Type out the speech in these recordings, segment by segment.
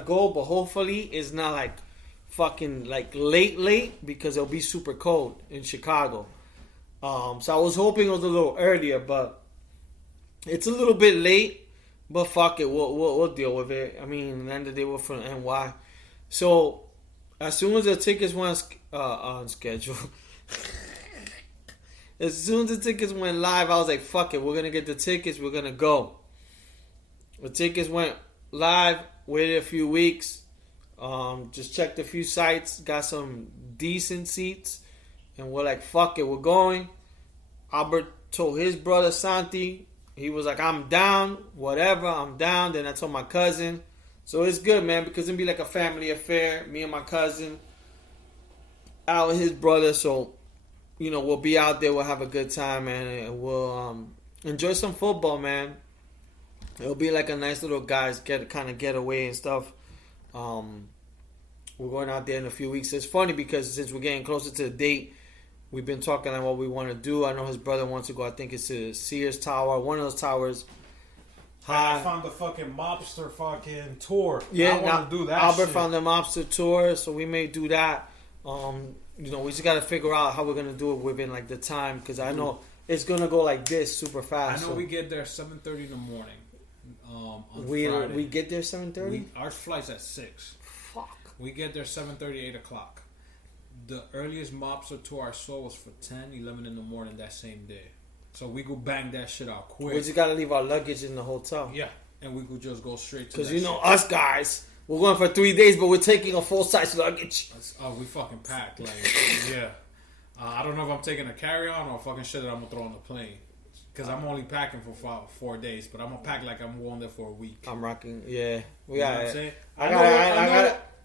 go, but hopefully it's not like fucking like late because it'll be super cold in Chicago. So I was hoping it was a little earlier, but it's a little bit late. But fuck it, we'll deal with it. I mean, at the end of the day, we're from NY, so as soon as the tickets went on schedule, as soon as the tickets went live, I was like, fuck it, we're gonna get the tickets, we're gonna go. The tickets went live, waited a few weeks, just checked a few sites, got some decent seats, and we're like, fuck it, we're going. Albert told his brother Santi, he was like, I'm down, whatever, I'm down. Then I told my cousin. So it's good, man, because it'll be like a family affair. Me and my cousin, Al and his brother. So, we'll be out there, we'll have a good time, man, and we'll enjoy some football, man. It'll be like a nice little guys get away and stuff. We're going out there in a few weeks. It's funny because since we're getting closer to the date, we've been talking on what we want to do. I know his brother wants to go. I think it's to Sears Tower, one of those towers. I found the fucking mobster fucking tour. Yeah, I want to do that. Albert shit. found the mobster tour, so we may do that. We just got to figure out how we're gonna do it within like the time, because I know it's gonna go like this super fast. I know we get there 7:30 in the morning. On we Friday. we get there 7:30. Our flight's at 6. Fuck. We get there 7:30, 8 o'clock. The earliest mobster tour I saw was for 10, 11 in the morning that same day. So we could bang that shit out quick. We just gotta leave our luggage in the hotel. Yeah, and we could just go straight to. Because us guys, we're going for 3 days, but we're taking a full size luggage. We fucking packed. Like, yeah. I don't know if I'm taking a carry on or fucking shit that I'm gonna throw on the plane. Because I'm only packing for 4 days, but I'm gonna pack like I'm going there for a week. I'm rocking, yeah. You know what I'm saying?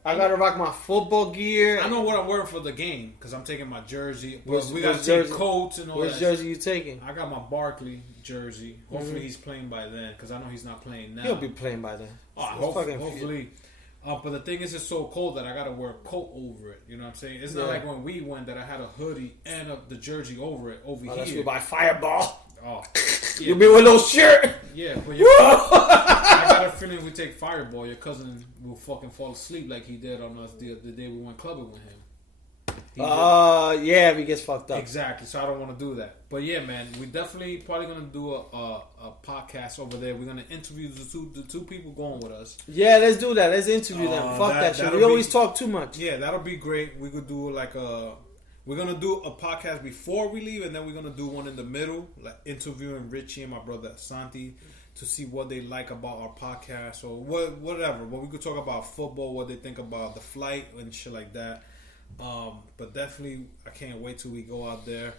I gotta rock my football gear. I know what I'm wearing for the game because I'm taking my jersey. We take gotta take coats and all that. Which jersey you taking? I got my Barkley jersey. Hopefully he's playing by then because I know he's not playing now. He'll be playing by then. Hopefully. But the thing is, it's so cold that I gotta wear a coat over it. You know what I'm saying? It's not like when we went that I had a hoodie and the jersey over it here. That's you by Fireball. Oh, yeah. You'll be with a little shirt. Yeah, but I got a feeling if we take Fireball, your cousin will fucking fall asleep like he did on us the day we went clubbing with him. Yeah, if he gets fucked up. Exactly. So I don't want to do that. But yeah, man, we definitely probably gonna do a podcast over there. We're gonna interview the two people going with us. Yeah, let's do that. Let's interview them. Fuck that shit. We always talk too much. Yeah, that'll be great. We could do like we're going to do a podcast before we leave, and then we're going to do one in the middle, like interviewing Richie and my brother Santi to see what they like about our podcast or whatever. But we could talk about football, what they think about the flight and shit like that. But definitely, I can't wait till we go out there.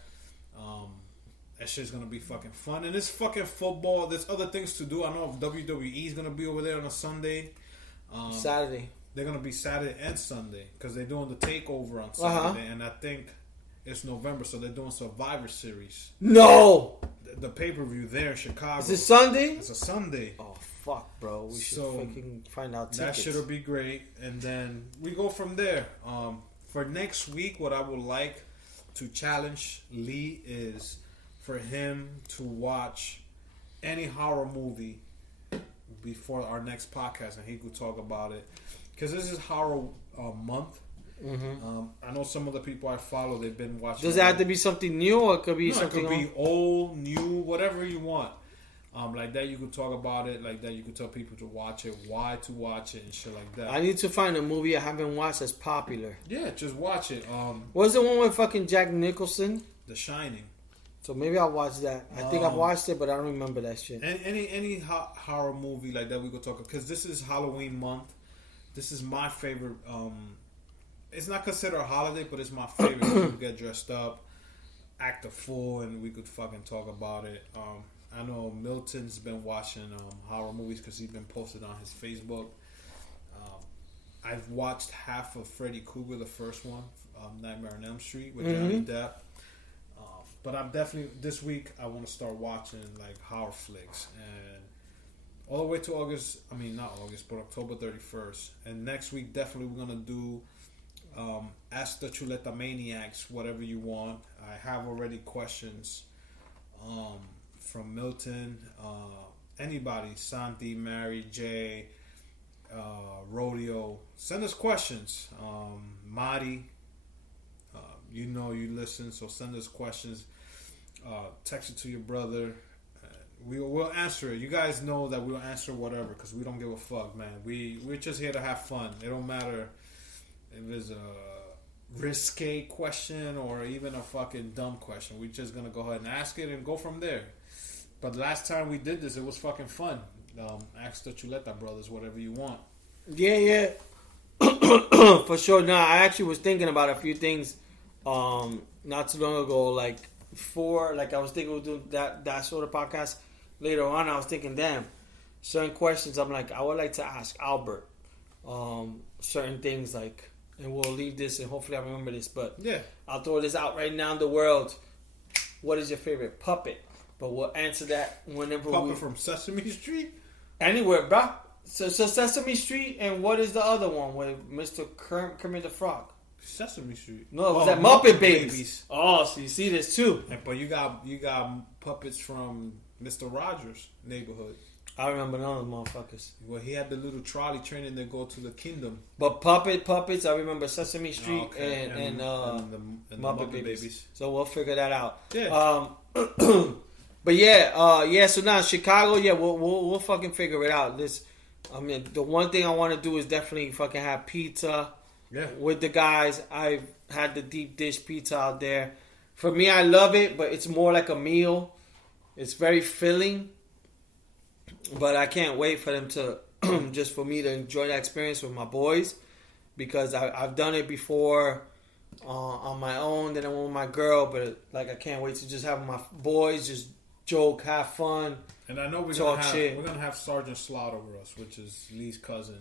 That shit's going to be fucking fun. And it's fucking football. There's other things to do. I know if WWE is going to be over there on a Sunday. Saturday. They're going to be Saturday and Sunday because they're doing the takeover on Saturday. And I think it's November, so they're doing Survivor Series. No! The pay-per-view there in Chicago. Is it Sunday? It's a Sunday. Oh, fuck, bro. We should fucking find out tickets. That shit'll be great. And then we go from there. For next week, what I would like to challenge Lee is for him to watch any horror movie before our next podcast, and he could talk about it. Because this is horror month. Mm-hmm. I know some of the people I follow, they've been watching. Does it have to be something new, or it could be something? It could be old, new, whatever you want. Like that, you could talk about it. Like that, you could tell people to watch it, why to watch it, and shit like that. I need to find a movie I haven't watched that's popular. Yeah, just watch it. What's the one with fucking Jack Nicholson? The Shining. So maybe I'll watch that. I think I've watched it, but I don't remember that shit. Any horror movie like that, we could talk because this is Halloween month. This is my favorite. It's not considered a holiday, but it's my favorite. We get dressed up, act a fool, and we could fucking talk about it. I know Milton's been watching horror movies because he's been posted on his Facebook. I've watched half of Freddy Krueger, the first one, Nightmare on Elm Street with Johnny Depp. But I'm definitely this week I want to start watching like horror flicks and all the way to August. I mean not August, but October 31st. And next week definitely we're gonna do Ask the Chuleta Maniacs whatever you want. I have already questions from Milton, anybody, Santi, Mary, Jay, Rodeo. Send us questions. Marty, you know you listen, so send us questions. Text it to your brother. We'll answer it. You guys know that we'll answer whatever because we don't give a fuck, man. We're just here to have fun. It don't matter if it's a risque question or even a fucking dumb question. We're just gonna go ahead and ask it and go from there. But last time we did this, it was fucking fun. Ask the Chuleta Brothers whatever you want. Yeah. For sure. Nah, I actually was thinking about a few things not too long ago. Like I was thinking we'll do that sort of podcast later on. I was thinking, damn, certain questions I'm like, I would like to ask Albert certain things, like, and we'll leave this and hopefully I remember this, but yeah, I'll throw this out right now in the world. What is your favorite puppet? But we'll answer that whenever puppet from Sesame Street? Anywhere, bruh. So Sesame Street, and what is the other one with Mr. Kermit the Frog? Sesame Street. No, it was that Muppet Babies. Oh, so you see this too. But you got puppets from Mr. Rogers' Neighborhood. I remember none of those motherfuckers. Well, he had the little trolley train and they go to the kingdom. But puppets, I remember Sesame Street and the Muppet Babies. So we'll figure that out. Yeah. But yeah. So now Chicago, yeah, we'll fucking figure it out. I mean, the one thing I want to do is definitely fucking have pizza. Yeah. With the guys, I've had the deep dish pizza out there. For me, I love it, but it's more like a meal. It's very filling. But I can't wait for them to, just for me to enjoy that experience with my boys. Because I've done it before on my own, then I went with my girl. But like, I can't wait to just have my boys, just joke, have fun. And I know we're gonna have Sergeant Slaughter with us, which is Lee's cousin.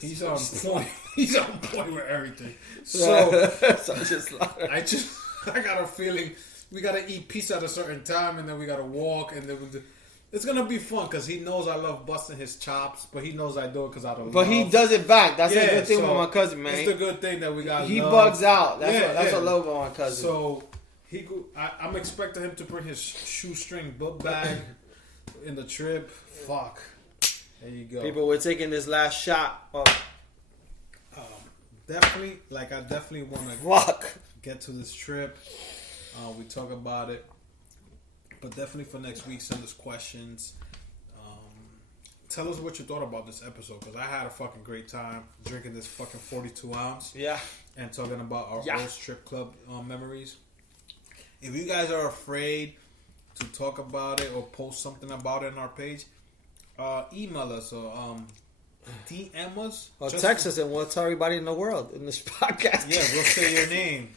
He's on point. He's on point with everything. So Sergeant Slaughter. I got a feeling we gotta eat pizza at a certain time, and then we gotta walk, and then it's gonna be fun because he knows I love busting his chops, but he knows I do it because I don't. But he does it back. That's the good thing with my cousin, man. It's the good thing that we got. He bugs out. That's what I love about my cousin. So I'm expecting him to bring his shoestring book bag. In the trip, fuck. There you go. People, we're taking this last shot. Definitely, I definitely want to get to this trip. We talk about it, but definitely for next week, send us questions. Tell us what you thought about this episode, because I had a fucking great time drinking this fucking 42 ounce. Yeah. And talking about our old strip club memories. If you guys are afraid to talk about it or post something about it on our page, email us or DM us or text us, and we'll tell everybody in the world in this podcast. Yeah, we'll say your name.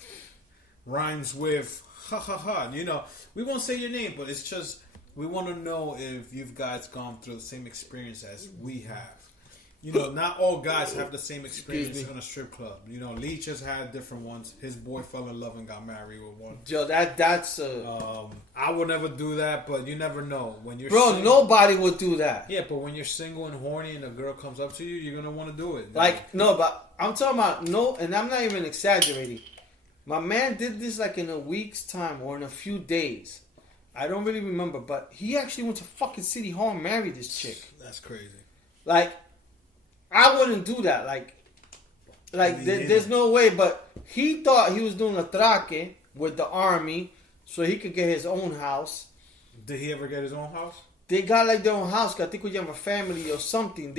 Rhymes with ha ha ha. You know, we won't say your name, but it's just we want to know if you guys gone through the same experience as we have. You know, not all guys have the same experience in a strip club. You know, Lee just had different ones. His boy fell in love and got married with one. Joe, that's I would never do that, but you never know when you're. Bro, single, nobody would do that. Yeah, but when you're single and horny and a girl comes up to you, you're gonna want to do it. No, but I'm talking about and I'm not even exaggerating. My man did this like in a week's time or in a few days. I don't really remember, but he actually went to fucking City Hall and married this chick. That's crazy. I wouldn't do that. There's no way. But he thought he was doing a traque with the army so he could get his own house. Did he ever get his own house? They got their own house. I think we have a family or something.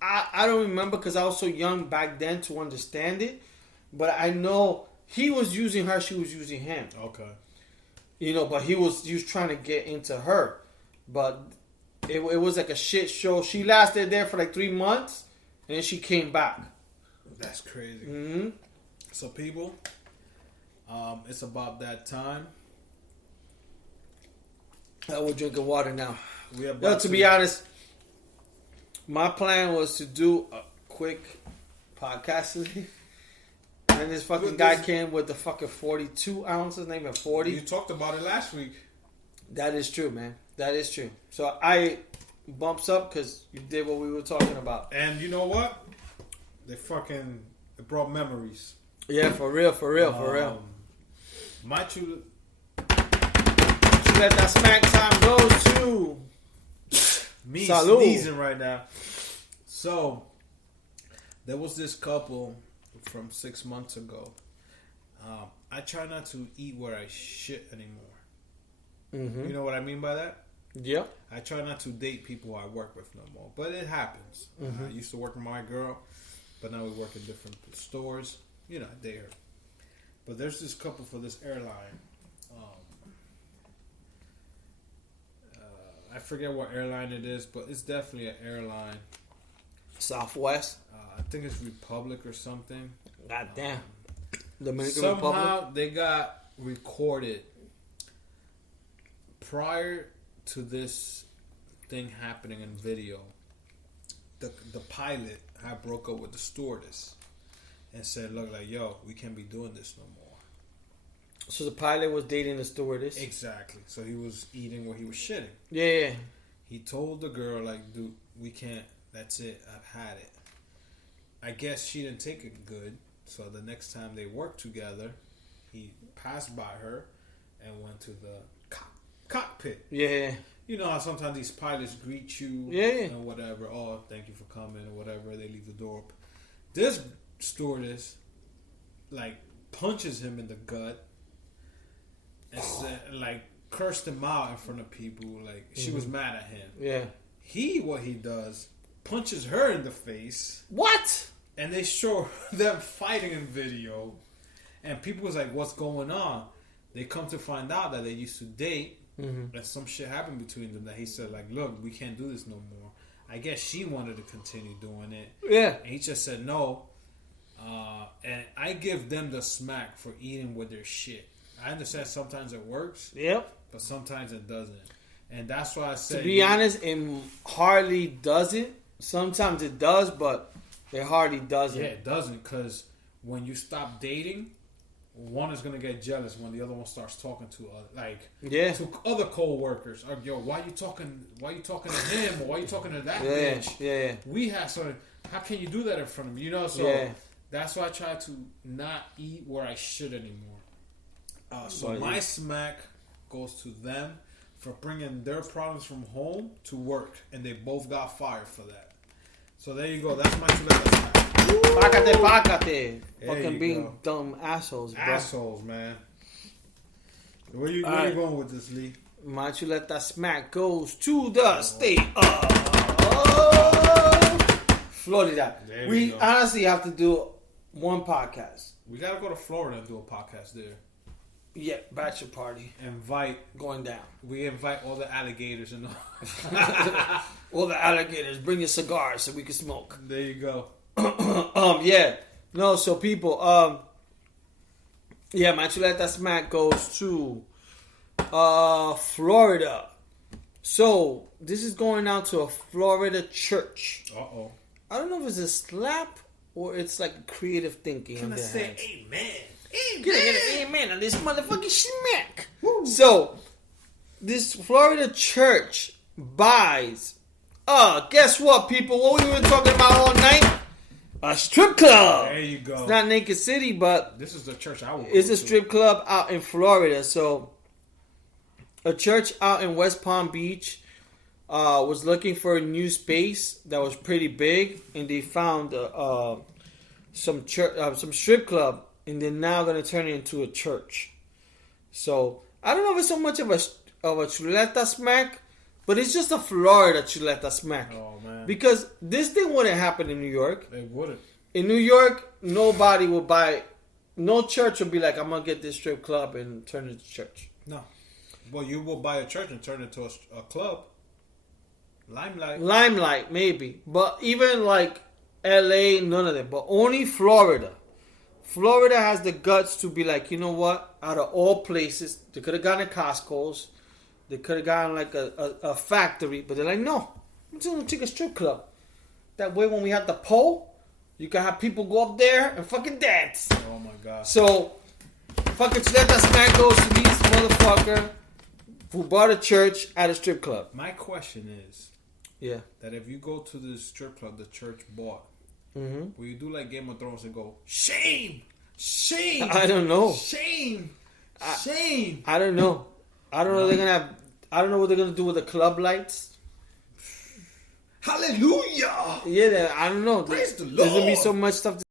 I don't remember because I was so young back then to understand it. But I know he was using her. She was using him. Okay. You know, but he was trying to get into her. But it was like a shit show. She lasted there for 3 months. And then she came back. That's crazy. Mm-hmm. So people, it's about that time. We're drinking water now. To be honest, my plan was to do a quick podcast today. And this fucking guy came with the fucking 42 ounces, not even 40. You talked about it last week. That is true, man. That is true. So I bumps up because you did what we were talking about. And you know what? It brought memories. Yeah, for real. My Chuleta smack time goes to me Salud. Sneezing right now. So There was this couple from 6 months ago. I try not to eat where I shit anymore. Mm-hmm. You know what I mean by that? Yep. I try not to date people I work with no more, but it happens. Mm-hmm. I used to work with my girl, but now we work in different stores. You know, I date her. But there's this couple for this airline. I forget what airline it is, but it's definitely an airline. Southwest. I think it's Republic or something. God damn. Dominican Somehow Republic. they got recorded prior to this thing happening in video. The pilot had broke up with the stewardess and said, "Look, like, yo, we can't be doing this no more." So the pilot was dating the stewardess. Exactly. So he was eating where he was shitting. Yeah. He told the girl, like, "Dude, we can't. That's it. I've had it." I guess she didn't take it good. So the next time they worked together, he passed by her and went to the cockpit. Yeah. You know how sometimes these pilots greet you and whatever. Oh, thank you for coming or whatever. They leave the door up. This stewardess, like, punches him in the gut and said, like, cursed him out in front of people. Like, she was mad at him. Yeah. What he does, punches her in the face. What? And they show them fighting in video. And people was like, what's going on? They come to find out that they used to date. Mm-hmm. And some shit happened between them that he said, like, look, we can't do this no more. I guess she wanted to continue doing it. Yeah. And he just said no. And I give them the smack for eating with their shit. I understand sometimes it works. Yep. But sometimes it doesn't. And that's why I said... To be honest, it hardly doesn't. Sometimes it does, but it hardly doesn't. Yeah, it doesn't. Because when you stop dating, one is going to get jealous when the other one starts talking to to other co-workers. Or, yo, why you talking to him? Or why you talking to that bitch? Yeah. We have so how can you do that in front of me? You know, so that's why I try to not eat where I should anymore. So my smack goes to them for bringing their problems from home to work, and they both got fired for that. So there you go. That's my chuleta smack. Pácate. There Fucking you being go. dumb assholes, bro. Assholes, man. Where you going with this, Lee? My chuleta smack goes to the state of Florida. We honestly have to do one podcast. We gotta go to Florida and do a podcast there. Yeah, bachelor party. Going down. We invite all the alligators and all the alligators. Bring your cigars so we can smoke. There you go. Yeah. No, so people, yeah, my chuleta smack goes to Florida. So this is going out to a Florida church. Uh-oh. I don't know if it's a slap or it's like creative thinking. Can I say hands. amen? Get an amen on this motherfucking smack. Woo. So this Florida church buys guess what, people? What we been talking about all night? A strip club. There you go. It's not Naked City, but this is the church I would go it's a to. strip club out in Florida. So a church out in West Palm Beach was looking for a new space that was pretty big, and they found some strip club, and they're now going to turn it into a church. So I don't know if it's so much of a chuleta smack, but it's just a Florida chuleta smack. Oh man! Because this thing wouldn't happen in New York. It wouldn't. In New York, nobody would buy. No church would be like, I'm gonna get this strip club and turn it to church. No. Well, you will buy a church and turn it to a club. Limelight, maybe. But even like LA, none of them. But only Florida. Florida has the guts to be like, you know what? Out of all places, they could have gotten a Costco's. They could have gotten like a factory. But they're like, no. I'm just going to take a strip club. That way when we have the pole, you can have people go up there and fucking dance. Oh my God. So, fucking Chuleta smack goes to these motherfucker who bought a church at a strip club. My question is, that if you go to the strip club the church bought, will you do like Game of Thrones and go, shame, shame? I don't know. Shame, shame. I don't know. I don't know. I don't know what they're gonna do with the club lights. Hallelujah. Yeah, I don't know. Praise the There's gonna be Lord. so much stuff